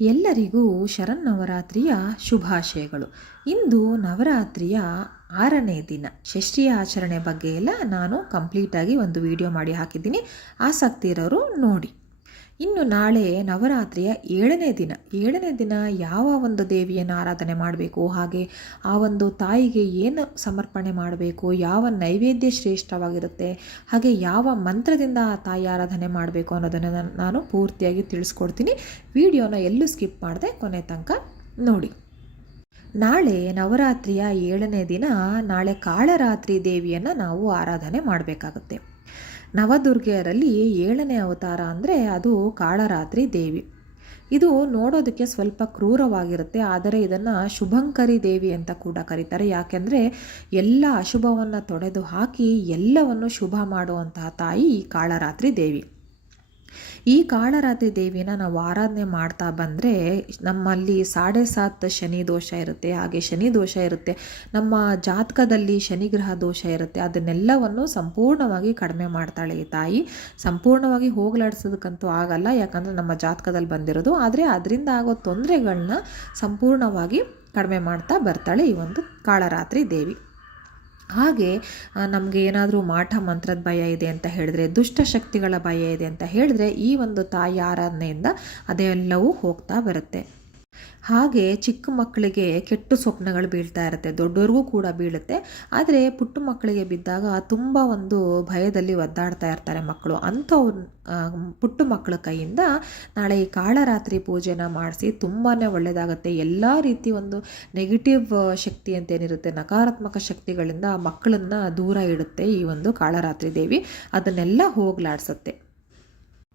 ಎಲ್ಲರಿಗೂ ಶರನ್ನವರಾತ್ರಿಯ ಶುಭಾಶಯಗಳು. ಇಂದು ನವರಾತ್ರಿಯ ಆರನೇ ದಿನ. ಷಷ್ಠಿಯ ಆಚರಣೆ ಬಗ್ಗೆ ಎಲ್ಲ ನಾನು ಕಂಪ್ಲೀಟಾಗಿ ಒಂದು ವಿಡಿಯೋ ಮಾಡಿ ಹಾಕಿದ್ದೀನಿ. ಆಸಕ್ತಿ ಇರೋರು ನೋಡಿ. ಇನ್ನು ನಾಳೆ ನವರಾತ್ರಿಯ ಏಳನೇ ದಿನ. ಏಳನೇ ದಿನ ಯಾವ ಒಂದು ದೇವಿಯನ್ನು ಆರಾಧನೆ ಮಾಡಬೇಕು? ಹಾಗೆ ಆ ಒಂದು ತಾಯಿಗೆ ಏನು ಸಮರ್ಪಣೆ ಮಾಡಬೇಕು? ಯಾವ ನೈವೇದ್ಯ ಶ್ರೇಷ್ಠವಾಗಿರುತ್ತೆ? ಹಾಗೆ ಯಾವ ಮಂತ್ರದಿಂದ ಆ ತಾಯಿ ಆರಾಧನೆ ಮಾಡಬೇಕು ಅನ್ನೋದನ್ನು ನಾನು- ಪೂರ್ತಿಯಾಗಿ ತಿಳಿಸ್ಕೊಡ್ತೀನಿ. ವಿಡಿಯೋನ ಎಲ್ಲೂ ಸ್ಕಿಪ್ ಮಾಡದೆ ಕೊನೆ ತನಕ ನೋಡಿ. ನಾಳೆ ನವರಾತ್ರಿಯ ಏಳನೇ ದಿನ, ನಾಳೆ ಕಾಳರಾತ್ರಿ ದೇವಿಯನ್ನು ನಾವು ಆರಾಧನೆ ಮಾಡಬೇಕಾಗುತ್ತೆ. ನವದುರ್ಗೆಯರಲ್ಲಿ ಏಳನೇ ಅವತಾರ ಅಂದರೆ ಅದು ಕಾಳರಾತ್ರಿ ದೇವಿ. ಇದು ನೋಡೋದಕ್ಕೆ ಸ್ವಲ್ಪ ಕ್ರೂರವಾಗಿರುತ್ತೆ, ಆದರೆ ಇದನ್ನು ಶುಭಂಕರಿ ದೇವಿ ಅಂತ ಕೂಡ ಕರೀತಾರೆ. ಯಾಕೆಂದರೆ ಎಲ್ಲ ಅಶುಭವನ್ನು ತೊಡೆದು ಹಾಕಿ ಎಲ್ಲವನ್ನು ಶುಭ ಮಾಡುವಂತಹ ತಾಯಿ ಈ ಕಾಳರಾತ್ರಿ ದೇವಿ. ಈ ಕಾಳರಾತ್ರಿ ದೇವಿನ ನಾವು ಆರಾಧನೆ ಮಾಡ್ತಾ ಬಂದರೆ ನಮ್ಮಲ್ಲಿ ಸಾಡೆ ಸಾತ್ ಶನಿ ದೋಷ ಇರುತ್ತೆ, ಹಾಗೆ ಶನಿ ದೋಷ ಇರುತ್ತೆ, ನಮ್ಮ ಜಾತಕದಲ್ಲಿ ಶನಿಗ್ರಹ ದೋಷ ಇರುತ್ತೆ, ಅದನ್ನೆಲ್ಲವನ್ನು ಸಂಪೂರ್ಣವಾಗಿ ಕಡಿಮೆ ಮಾಡ್ತಾಳೆ ಈ ತಾಯಿ. ಸಂಪೂರ್ಣವಾಗಿ ಹೋಗ್ಲಾಡ್ಸೋದಕ್ಕಂತೂ ಆಗಲ್ಲ, ಯಾಕಂದರೆ ನಮ್ಮ ಜಾತಕದಲ್ಲಿ ಬಂದಿರೋದು. ಆದರೆ ಅದರಿಂದ ಆಗೋ ತೊಂದರೆಗಳನ್ನ ಸಂಪೂರ್ಣವಾಗಿ ಕಡಿಮೆ ಮಾಡ್ತಾ ಬರ್ತಾಳೆ ಈ ಒಂದು ಕಾಳರಾತ್ರಿ ದೇವಿ. ಹಾಗೆ ನಮಗೆ ಏನಾದರೂ ಮಾಠ ಮಂತ್ರದ ಭಯ ಇದೆ ಅಂತ ಹೇಳಿದ್ರೆ ದುಷ್ಟಶಕ್ತಿಗಳ ಭಯ ಇದೆ ಅಂತ ಹೇಳಿದ್ರೆ, ಈ ಒಂದು ತಾಯಿ ಆರಾಧನೆಯಿಂದ ಅದೆಲ್ಲವೂ ಹೋಗ್ತಾ ಬರುತ್ತೆ. ಹಾಗೆ ಚಿಕ್ಕ ಮಕ್ಕಳಿಗೆ ಕೆಟ್ಟು ಸ್ವಪ್ನಗಳು ಬೀಳ್ತಾ ಇರುತ್ತೆ, ದೊಡ್ಡವ್ರಿಗೂ ಕೂಡ ಬೀಳುತ್ತೆ. ಆದರೆ ಪುಟ್ಟ ಮಕ್ಕಳಿಗೆ ಬಿದ್ದಾಗ ತುಂಬ ಒಂದು ಭಯದಲ್ಲಿ ಒದ್ದಾಡ್ತಾ ಇರ್ತಾರೆ ಮಕ್ಕಳು. ಅಂಥವ್ರ ಪುಟ್ಟ ಮಕ್ಕಳ ಕೈಯಿಂದ ನಾಳೆ ಈ ಕಾಳರಾತ್ರಿ ಪೂಜೆನ ಮಾಡಿಸಿ ತುಂಬಾ ಒಳ್ಳೆಯದಾಗುತ್ತೆ ಎಲ್ಲ ರೀತಿ ಒಂದು ನೆಗೆಟಿವ್ ಶಕ್ತಿ ಅಂತ ಏನಿರುತ್ತೆ ನಕಾರಾತ್ಮಕ ಶಕ್ತಿಗಳಿಂದ ಮಕ್ಕಳನ್ನು ದೂರ ಇಡುತ್ತೆ ಈ ಒಂದು ಕಾಳರಾತ್ರಿ ದೇವಿ. ಅದನ್ನೆಲ್ಲ ಹೋಗ್ಲಾಡ್ಸುತ್ತೆ.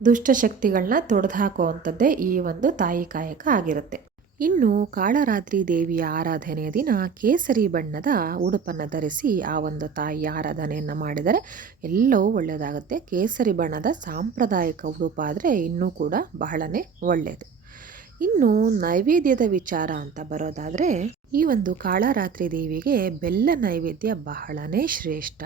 ದುಷ್ಟಶಕ್ತಿಗಳನ್ನ ತೊಡೆದು ಹಾಕುವಂಥದ್ದೇ ಈ ಒಂದು ತಾಯಿ ಕಾಯಕ ಆಗಿರುತ್ತೆ. ಇನ್ನು ಕಾಳರಾತ್ರಿ ದೇವಿಯ ಆರಾಧನೆಯ ದಿನ ಕೇಸರಿ ಬಣ್ಣದ ಉಡುಪನ್ನು ಧರಿಸಿ ಆ ಒಂದು ತಾಯಿಯ ಆರಾಧನೆಯನ್ನು ಮಾಡಿದರೆ ಎಲ್ಲವೂ ಒಳ್ಳೆಯದಾಗುತ್ತೆ. ಕೇಸರಿ ಬಣ್ಣದ ಸಾಂಪ್ರದಾಯಿಕ ಉಡುಪಾದರೆ ಇನ್ನೂ ಕೂಡ ಬಹಳನೇ ಒಳ್ಳೆಯದು. ಇನ್ನು ನೈವೇದ್ಯದ ವಿಚಾರ ಅಂತ ಬರೋದಾದರೆ ಈ ಒಂದು ಕಾಳರಾತ್ರಿ ದೇವಿಗೆ ಬೆಲ್ಲ ನೈವೇದ್ಯ ಬಹಳನೇ ಶ್ರೇಷ್ಠ.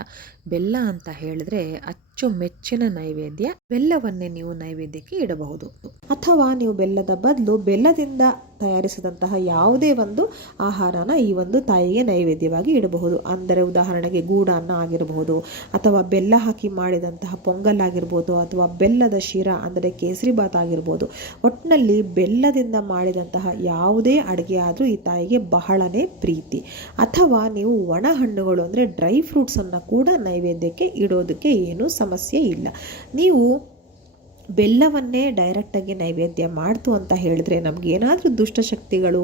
ಬೆಲ್ಲ ಅಂತ ಹೇಳಿದ್ರೆ ಅಚ್ಚುಮೆಚ್ಚಿನ ನೈವೇದ್ಯ. ಬೆಲ್ಲವನ್ನೇ ನೀವು ನೈವೇದ್ಯಕ್ಕೆ ಇಡಬಹುದು. ಅಥವಾ ನೀವು ಬೆಲ್ಲದ ಬದಲು ಬೆಲ್ಲದಿಂದ ತಯಾರಿಸಿದಂತಹ ಯಾವುದೇ ಒಂದು ಆಹಾರನ ಈ ಒಂದು ತಾಯಿಗೆ ನೈವೇದ್ಯವಾಗಿ ಇಡಬಹುದು. ಅಂದರೆ ಉದಾಹರಣೆಗೆ ಗೂಡನ್ನ ಆಗಿರಬಹುದು, ಅಥವಾ ಬೆಲ್ಲ ಹಾಕಿ ಮಾಡಿದಂತಹ ಪೊಂಗಲ್ ಆಗಿರ್ಬೋದು, ಅಥವಾ ಬೆಲ್ಲದ ಶಿರ, ಅಂದರೆ ಕೇಸರಿ ಬಾತ್ ಆಗಿರ್ಬೋದು. ಒಟ್ಟಿನಲ್ಲಿ ಬೆಲ್ಲದಿಂದ ಮಾಡಿದಂತಹ ಯಾವುದೇ ಅಡುಗೆ ಆದರೂ ಈ ತಾಯಿಗೆ ಬಹಳನೇ ಪ್ರೀತಿ. ಅಥವಾ ನೀವು ಒಣ ಹಣ್ಣುಗಳು, ಅಂದರೆ ಡ್ರೈ ಫ್ರೂಟ್ಸನ್ನು ಕೂಡ ನೈವೇದ್ಯಕ್ಕೆ ಇಡೋದಕ್ಕೆ ಏನೂ ಸಮಸ್ಯೆ ಇಲ್ಲ. ನೀವು ಬೆಲ್ಲವನ್ನೇ ಡೈರೆಕ್ಟಾಗಿ ನೈವೇದ್ಯ ಮಾಡ್ತು ಅಂತ ಹೇಳಿದ್ರೆ ನಮ್ಗೆ ಏನಾದರೂ ದುಷ್ಟಶಕ್ತಿಗಳು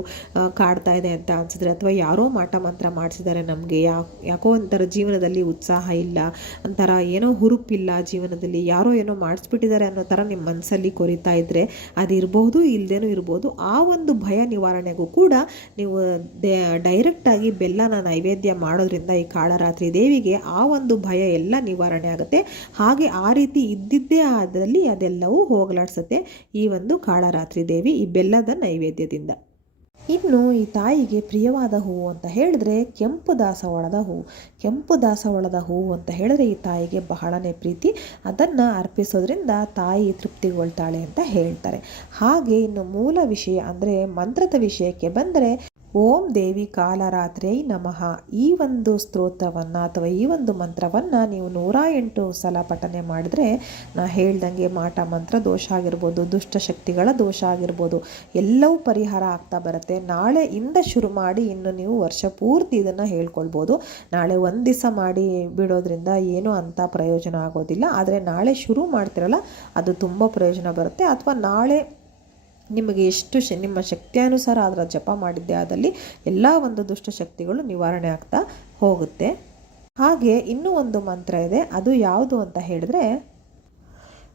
ಕಾಡ್ತಾ ಇದೆ ಅಂತ ಅನಿಸಿದ್ರೆ ಅಥವಾ ಯಾರೋ ಮಾಟ ಮಂತ್ರ ಮಾಡಿಸಿದ್ದಾರೆ ನಮಗೆ, ಯಾ, ಯಾಕೋ ಒಂಥರ ಜೀವನದಲ್ಲಿ ಉತ್ಸಾಹ ಇಲ್ಲ, ಒಂಥರ ಏನೋ ಹುರುಪಿಲ್ಲ ಜೀವನದಲ್ಲಿ, ಯಾರೋ ಏನೋ ಮಾಡಿಸ್ಬಿಟ್ಟಿದ್ದಾರೆ ಅನ್ನೋ ಥರ ನಿಮ್ಮ ಮನಸ್ಸಲ್ಲಿ ಕೊರಿತಾ ಇದ್ದರೆ ಅದಿರ್ಬೋದು ಇಲ್ಲದೇನೂ ಇರ್ಬೋದು, ಆ ಒಂದು ಭಯ ನಿವಾರಣೆಗೂ ಕೂಡ ನೀವು ಡೈರೆಕ್ಟಾಗಿ ಬೆಲ್ಲನ ನೈವೇದ್ಯ ಮಾಡೋದ್ರಿಂದ ಈ ಕಾಳರಾತ್ರಿ ದೇವಿಗೆ ಆ ಒಂದು ಭಯ ಎಲ್ಲ ನಿವಾರಣೆ ಆಗುತ್ತೆ. ಹಾಗೆ ಆ ರೀತಿ ಇದ್ದಿದ್ದೇ ಆದಲ್ಲಿ ಅದೆಲ್ಲವೂ ಹೋಗಲಾಡಿಸುತ್ತೆ ಈ ಒಂದು ಕಾಳರಾತ್ರಿ ದೇವಿ ಈ ಬೆಲ್ಲದ ನೈವೇದ್ಯದಿಂದ. ಇನ್ನು ಈ ತಾಯಿಗೆ ಪ್ರಿಯವಾದ ಹೂವು ಅಂತ ಹೇಳಿದ್ರೆ ಕೆಂಪು ದಾಸವಾಳದ ಹೂವು. ಕೆಂಪು ದಾಸವಾಳದ ಹೂವು ಅಂತ ಹೇಳಿದ್ರೆ ಈ ತಾಯಿಗೆ ಬಹಳನೇ ಪ್ರೀತಿ. ಅದನ್ನು ಅರ್ಪಿಸೋದ್ರಿಂದ ತಾಯಿ ತೃಪ್ತಿಗೊಳ್ತಾಳೆ ಅಂತ ಹೇಳ್ತಾರೆ. ಹಾಗೆ ಇನ್ನು ಮೂಲ ವಿಷಯ ಅಂದರೆ ಮಂತ್ರದ ವಿಷಯಕ್ಕೆ ಬಂದರೆ ಓಂ ದೇವಿ ಕಾಲರಾತ್ರಿ ನಮಃ. ಈ ಒಂದು ಸ್ತೋತ್ರವನ್ನು ಅಥವಾ ಈ ಒಂದು ಮಂತ್ರವನ್ನು ನೀವು ನೂರ ಎಂಟು ಸಲ ಪಠನೆ ಮಾಡಿದ್ರೆ ನಾ ಹೇಳ್ದಂಗೆ ಮಾಟ ಮಂತ್ರ ದೋಷ ಆಗಿರ್ಬೋದು ದುಷ್ಟಶಕ್ತಿಗಳ ದೋಷ ಆಗಿರ್ಬೋದು, ಎಲ್ಲವೂ ಪರಿಹಾರ ಆಗ್ತಾ ಬರುತ್ತೆ. ನಾಳೆಯಿಂದ ಶುರು ಮಾಡಿ ಇನ್ನು ನೀವು ವರ್ಷ ಪೂರ್ತಿ ಇದನ್ನು ಹೇಳ್ಕೊಳ್ಬೋದು. ನಾಳೆ ಒಂದು ದಿವಸ ಮಾಡಿ ಬಿಡೋದ್ರಿಂದ ಏನೂ ಅಂಥ ಪ್ರಯೋಜನ ಆಗೋದಿಲ್ಲ. ಆದರೆ ನಾಳೆ ಶುರು ಮಾಡ್ತಿರಲ್ಲ, ಅದು ತುಂಬ ಪ್ರಯೋಜನ ಬರುತ್ತೆ. ಅಥವಾ ನಾಳೆ ನಿಮಗೆ ಎಷ್ಟು ಶ ನಿಮ್ಮ ಶಕ್ತಿಯಾನುಸಾರ ಅದರ ಜಪ ಮಾಡಿದ್ದೆ, ಆದಲ್ಲಿ ಎಲ್ಲ ಒಂದು ದುಷ್ಟಶಕ್ತಿಗಳು ನಿವಾರಣೆ ಆಗ್ತಾ ಹೋಗುತ್ತೆ. ಹಾಗೆ ಇನ್ನೂ ಒಂದು ಮಂತ್ರ ಇದೆ, ಅದು ಯಾವುದು ಅಂತ ಹೇಳಿದ್ರೆ,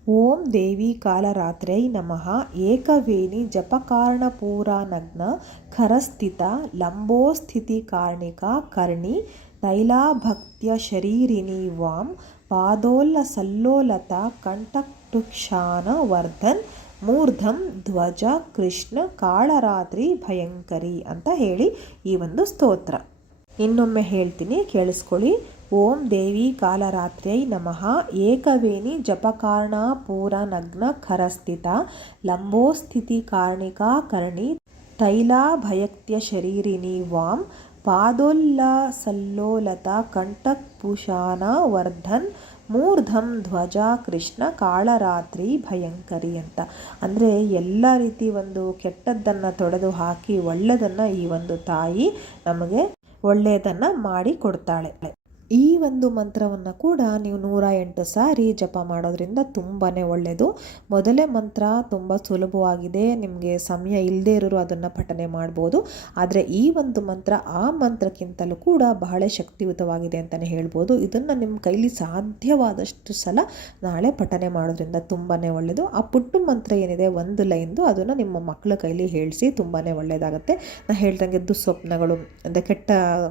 ಓಂ ದೇವಿ ಕಾಲರಾತ್ರೈ ನಮಃ, ಏಕವೇಣಿ ಜಪಕಾರಣಪೂರ ನಗ್ನ, ಖರಸ್ಥಿತ ಲಂಬೋಸ್ಥಿತಿ ಕಾರ್ಣಿಕ ಕರ್ಣಿ, ತೈಲಾಭಕ್ತ್ಯ ಶರೀರಿಣಿ ವಾಂ, ಪಾದೋಲ್ಲ ಸಲ್ಲೋಲತ ಕಂಠಕ್ಷಾನ ವರ್ಧನ್ ಮೂರ್ಧಂ ಧ್ವಜ ಕೃಷ್ಣ ಕಾಳರಾತ್ರಿ ಭಯಂಕರಿ ಅಂತ ಹೇಳಿ ಈ ಒಂದು ಸ್ತೋತ್ರ. ಇನ್ನೊಮ್ಮೆ ಹೇಳ್ತೀನಿ, ಕೇಳಿಸ್ಕೊಳ್ಳಿ. ಓಂ ದೇವಿ ಕಾಲರಾತ್ರ್ಯೈ ನಮಃ. ಏಕವೇಣಿ ಜಪಕಾರ್ಣ ಪೂರ ನಗ್ನ ಖರಸ್ಥಿತ. ಲಂಬೋಸ್ಥಿತಿ ಕಾರ್ಣಿಕಾ ಕರ್ಣಿ. ತೈಲಾಭಯಕ್ತ್ಯ ಶರೀರಿಣಿ ವಾಂ. ಪಾದೋಲ್ಲಸಲ್ಲೋಲತ ಪುಷಾನ ವರ್ಧನ್. ಮೂರ್ಧಂ ಧ್ವಜ ಕೃಷ್ಣ ಕಾಳರಾತ್ರಿ ಭಯಂಕರಿ ಅಂತ. ಅಂದರೆ ಎಲ್ಲ ರೀತಿ ಒಂದು ಕೆಟ್ಟದ್ದನ್ನು ತೊಡೆದು ಹಾಕಿ ಒಳ್ಳೆಯದನ್ನು ಈ ಒಂದು ತಾಯಿ ನಮಗೆ ಒಳ್ಳೆಯದನ್ನು ಮಾಡಿ ಕೊಡ್ತಾಳೆ. ಈ ಒಂದು ಮಂತ್ರವನ್ನು ಕೂಡ ನೀವು ನೂರ ಎಂಟು ಸಾರಿ ಜಪ ಮಾಡೋದ್ರಿಂದ ತುಂಬಾ ಒಳ್ಳೆಯದು ಮೊದಲೇ ಮಂತ್ರ ತುಂಬ ಸುಲಭವಾಗಿದೆ. ನಿಮಗೆ ಸಮಯ ಇಲ್ಲದೇ ಇರೋರು ಅದನ್ನು ಪಠನೆ ಮಾಡ್ಬೋದು. ಆದರೆ ಈ ಒಂದು ಮಂತ್ರ ಆ ಮಂತ್ರಕ್ಕಿಂತಲೂ ಕೂಡ ಬಹಳ ಶಕ್ತಿಯುತವಾಗಿದೆ ಅಂತಲೇ ಹೇಳ್ಬೋದು. ಇದನ್ನು ನಿಮ್ಮ ಕೈಲಿ ಸಾಧ್ಯವಾದಷ್ಟು ಸಲ ನಾಳೆ ಪಠನೆ ಮಾಡೋದ್ರಿಂದ ತುಂಬಾ ಒಳ್ಳೆಯದು ಆ ಪುಟ್ಟು ಮಂತ್ರ ಏನಿದೆ, ಒಂದು ಲೈನ್ದು ಅದನ್ನು ನಿಮ್ಮ ಮಕ್ಕಳ ಕೈಲಿ ಹೇಳಿಸಿ ತುಂಬಾ ಒಳ್ಳೆಯದಾಗುತ್ತೆ ನಾನು ಹೇಳ್ದಂಗೆ ದುಸ್ವಪ್ನಗಳು, ಅಂದರೆ ಕೆಟ್ಟ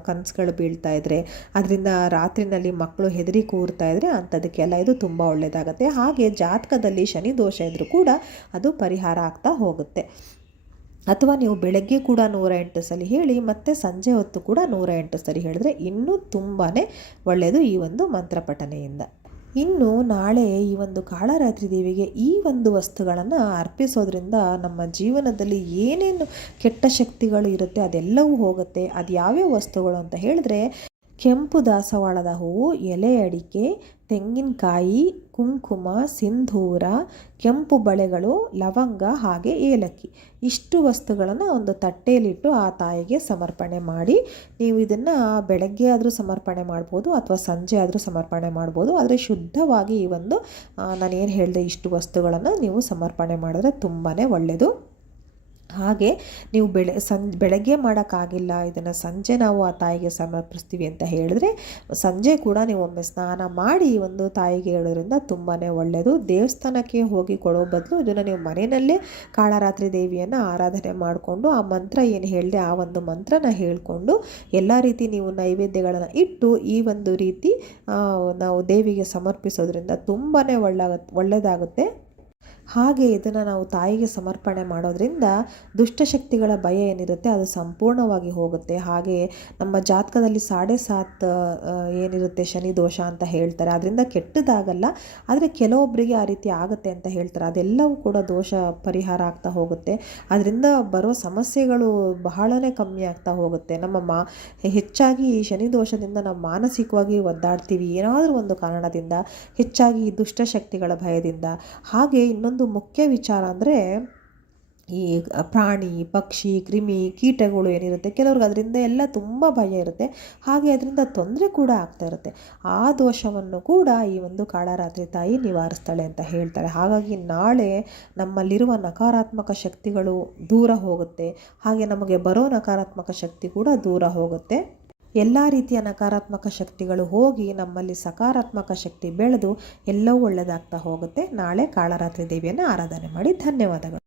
ಕನಸುಗಳು ಬೀಳ್ತಾ ಇದ್ದರೆ ಅದರಿಂದ ರಾತ್ರಿನಲ್ಲಿ ಮಕ್ಕಳು ಹೆದರಿ ಕೂರ್ತಾ ಇದ್ದರೆ ಅಂಥದಕ್ಕೆಲ್ಲ ಇದು ತುಂಬ ಒಳ್ಳೆಯದಾಗುತ್ತೆ. ಹಾಗೆ ಜಾತಕದಲ್ಲಿ ಶನಿ ದೋಷ ಇದ್ದರೂ ಕೂಡ ಅದು ಪರಿಹಾರ ಆಗ್ತಾ ಹೋಗುತ್ತೆ. ಅಥವಾ ನೀವು ಬೆಳಗ್ಗೆ ಕೂಡ ನೂರ ಎಂಟು ಸಲ ಹೇಳಿ ಮತ್ತು ಸಂಜೆ ಹೊತ್ತು ಕೂಡ ನೂರ ಎಂಟು ಸರಿ ಹೇಳಿದ್ರೆ ಇನ್ನೂ ತುಂಬಾ ಒಳ್ಳೆಯದು ಈ ಒಂದು ಮಂತ್ರ ಪಠನೆಯಿಂದ. ಇನ್ನು ನಾಳೆ ಈ ಒಂದು ಕಾಳರಾತ್ರಿ ದೇವಿಗೆ ಈ ಒಂದು ವಸ್ತುಗಳನ್ನು ಅರ್ಪಿಸೋದ್ರಿಂದ ನಮ್ಮ ಜೀವನದಲ್ಲಿ ಏನೇನು ಕೆಟ್ಟ ಶಕ್ತಿಗಳು ಇರುತ್ತೆ ಅದೆಲ್ಲವೂ ಹೋಗುತ್ತೆ. ಅದು ಯಾವ್ಯಾವ ವಸ್ತುಗಳು ಅಂತ ಹೇಳಿದ್ರೆ ಕೆಂಪು ದಾಸವಾಳದ ಹೂವು, ಎಲೆ ಅಡಿಕೆ, ತೆಂಗಿನಕಾಯಿ, ಕುಂಕುಮ, ಸಿಂಧೂರ, ಕೆಂಪು ಬಳೆಗಳು, ಲವಂಗ ಹಾಗೆ ಏಲಕ್ಕಿ. ಇಷ್ಟು ವಸ್ತುಗಳನ್ನು ಒಂದು ತಟ್ಟೆಯಲ್ಲಿಟ್ಟು ಆ ತಾಯಿಗೆ ಸಮರ್ಪಣೆ ಮಾಡಿ, ನೀವು ಇದನ್ನು ಬೆಳಗ್ಗೆ ಆದರೂ ಸಮರ್ಪಣೆ ಮಾಡ್ಬೋದು ಅಥವಾ ಸಂಜೆ ಆದರೂ ಸಮರ್ಪಣೆ ಮಾಡ್ಬೋದು. ಆದರೆ ಶುದ್ಧವಾಗಿ ಈ ಒಂದು ನಾನೇನು ಹೇಳಿದೆ ಇಷ್ಟು ವಸ್ತುಗಳನ್ನು ನೀವು ಸಮರ್ಪಣೆ ಮಾಡಿದ್ರೆ ತುಂಬಾ ಒಳ್ಳೆಯದು ಹಾಗೆ ನೀವು ಬೆಳೆ ಸಂ, ಬೆಳಗ್ಗೆ ಮಾಡೋಕ್ಕಾಗಿಲ್ಲ, ಇದನ್ನು ಸಂಜೆ ನಾವು ಆ ತಾಯಿಗೆ ಸಮರ್ಪಿಸ್ತೀವಿ ಅಂತ ಹೇಳಿದ್ರೆ ಸಂಜೆ ಕೂಡ ನೀವು ಒಮ್ಮೆ ಸ್ನಾನ ಮಾಡಿ ಒಂದು ತಾಯಿಗೆ ಹೇಳೋದ್ರಿಂದ ತುಂಬಾ ಒಳ್ಳೆಯದು ದೇವಸ್ಥಾನಕ್ಕೆ ಹೋಗಿ ಕೊಡೋ ಬದಲು ಇದನ್ನು ನೀವು ಮನೆಯಲ್ಲೇ ಕಾಳರಾತ್ರಿ ದೇವಿಯನ್ನು ಆರಾಧನೆ ಮಾಡಿಕೊಂಡು ಆ ಮಂತ್ರ ಏನು ಹೇಳಿದೆ ಆ ಒಂದು ಮಂತ್ರನ ಹೇಳಿಕೊಂಡು ಎಲ್ಲ ರೀತಿ ನೀವು ನೈವೇದ್ಯಗಳನ್ನು ಇಟ್ಟು ಈ ಒಂದು ರೀತಿ ನಾವು ದೇವಿಗೆ ಸಮರ್ಪಿಸೋದ್ರಿಂದ ತುಂಬಾ ಒಳ್ಳೆ ಒಳ್ಳೆಯದಾಗುತ್ತೆ ಹಾಗೆ ಇದನ್ನು ನಾವು ತಾಯಿಗೆ ಸಮರ್ಪಣೆ ಮಾಡೋದ್ರಿಂದ ದುಷ್ಟಶಕ್ತಿಗಳ ಭಯ ಏನಿರುತ್ತೆ ಅದು ಸಂಪೂರ್ಣವಾಗಿ ಹೋಗುತ್ತೆ. ಹಾಗೆ ನಮ್ಮ ಜಾತಕದಲ್ಲಿ ಸಾಡೆ ಸಾತ್ ಏನಿರುತ್ತೆ ಶನಿ ದೋಷ ಅಂತ ಹೇಳ್ತಾರೆ. ಅದರಿಂದ ಕೆಟ್ಟದಾಗಲ್ಲ, ಆದರೆ ಕೆಲವೊಬ್ಬರಿಗೆ ಆ ರೀತಿ ಆಗುತ್ತೆ ಅಂತ ಹೇಳ್ತಾರೆ. ಅದೆಲ್ಲವೂ ಕೂಡ ದೋಷ ಪರಿಹಾರ ಆಗ್ತಾ ಹೋಗುತ್ತೆ. ಅದರಿಂದ ಬರೋ ಸಮಸ್ಯೆಗಳು ಬಹಳನೇ ಕಮ್ಮಿ ಆಗ್ತಾ ಹೋಗುತ್ತೆ. ನಮ್ಮ ಮಾ, ಹೆಚ್ಚಾಗಿ ಈ ಶನಿ ದೋಷದಿಂದ ನಾವು ಮಾನಸಿಕವಾಗಿ ಒದ್ದಾಡ್ತೀವಿ ಏನಾದರೂ ಒಂದು ಕಾರಣದಿಂದ, ಹೆಚ್ಚಾಗಿ ದುಷ್ಟಶಕ್ತಿಗಳ ಭಯದಿಂದ. ಹಾಗೆ ಇನ್ನೊಂದು ಇನ್ನೊಂದು ಮುಖ್ಯ ವಿಚಾರ ಅಂದರೆ ಈ ಪ್ರಾಣಿ, ಪಕ್ಷಿ, ಕ್ರಿಮಿ ಕೀಟಗಳು ಏನಿರುತ್ತೆ, ಕೆಲವ್ರಿಗೆ ಅದರಿಂದ ಎಲ್ಲ ತುಂಬ ಭಯ ಇರುತ್ತೆ. ಹಾಗೆ ಅದರಿಂದ ತೊಂದರೆ ಕೂಡ ಆಗ್ತಾ ಇರುತ್ತೆ. ಆ ದೋಷವನ್ನು ಕೂಡ ಈ ಒಂದು ಕಾಳರಾತ್ರಿ ತಾಯಿ ನಿವಾರಿಸ್ತಾಳೆ ಅಂತ ಹೇಳ್ತಾಳೆ. ಹಾಗಾಗಿ ನಾಳೆ ನಮ್ಮಲ್ಲಿರುವ ನಕಾರಾತ್ಮಕ ಶಕ್ತಿಗಳು ದೂರ ಹೋಗುತ್ತೆ. ಹಾಗೆ ನಮಗೆ ಬರೋ ನಕಾರಾತ್ಮಕ ಶಕ್ತಿ ಕೂಡ ದೂರ ಹೋಗುತ್ತೆ. ಎಲ್ಲ ರೀತಿಯ ನಕಾರಾತ್ಮಕ ಶಕ್ತಿಗಳು ಹೋಗಿ ನಮ್ಮಲ್ಲಿ ಸಕಾರಾತ್ಮಕ ಶಕ್ತಿ ಬೆಳೆದು ಎಲ್ಲವೂ ಒಳ್ಳೆಯದಾಗ್ತಾ ಹೋಗುತ್ತೆ. ನಾಳೆ ಕಾಳರಾತ್ರಿ ದೇವಿಯನ್ನು ಆರಾಧನೆ ಮಾಡಿ ಧನ್ಯವಾದಗಳು.